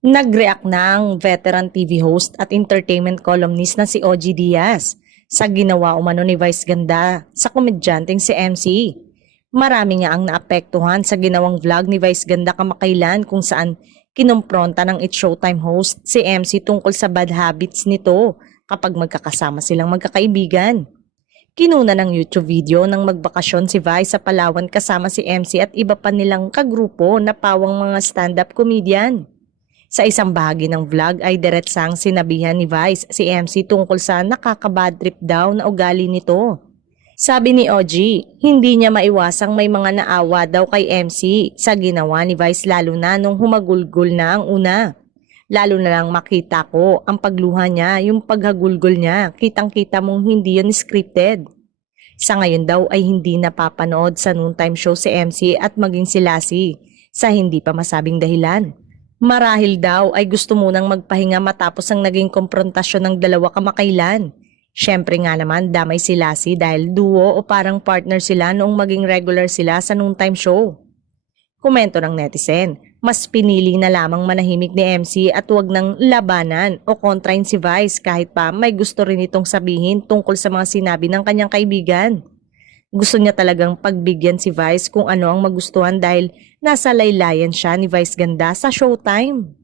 Nag-react na ang veteran TV host at entertainment columnist na si OG Diaz sa ginawa umano ni Vice Ganda sa komedyanteng si MC. Marami nga ang naapektuhan sa ginawang vlog ni Vice Ganda kamakailan kung saan kinumpronta ng It's Showtime host si MC tungkol sa bad habits nito kapag magkakasama silang magkakaibigan. Kinuna ng YouTube video ng magbakasyon si Vice sa Palawan kasama si MC at iba pa nilang kagrupo na pawang mga stand-up comedian. Sa isang bahagi ng vlog ay diretsang sinabihan ni Vice si MC tungkol sa nakaka-bad trip daw na ugali nito. Sabi ni OG, hindi niya maiwasang may mga naawa daw kay MC sa ginawa ni Vice lalo na nung humagulgol na ang una. Lalo na lang makita ko ang pagluha niya, yung paghagulgol niya, kitang-kita mong hindi yun scripted. Sa ngayon daw ay hindi napapanood sa noontime show si MC at maging si Lassie sa hindi pa masabing dahilan. Marahil daw ay gusto munang magpahinga matapos ang naging komprontasyon ng dalawa kamakailan. Siyempre nga naman damay si Lassie dahil duo o parang partner sila noong maging regular sila sa noontime show. Komento ng netizen, mas pinili na lamang manahimik ni MC at wag ng labanan o kontrain si Vice kahit pa may gusto rin itong sabihin tungkol sa mga sinabi ng kanyang kaibigan. Gusto niya talagang pagbigyan si Vice kung ano ang magustuhan dahil nasa laylayan siya ni Vice Ganda sa Showtime.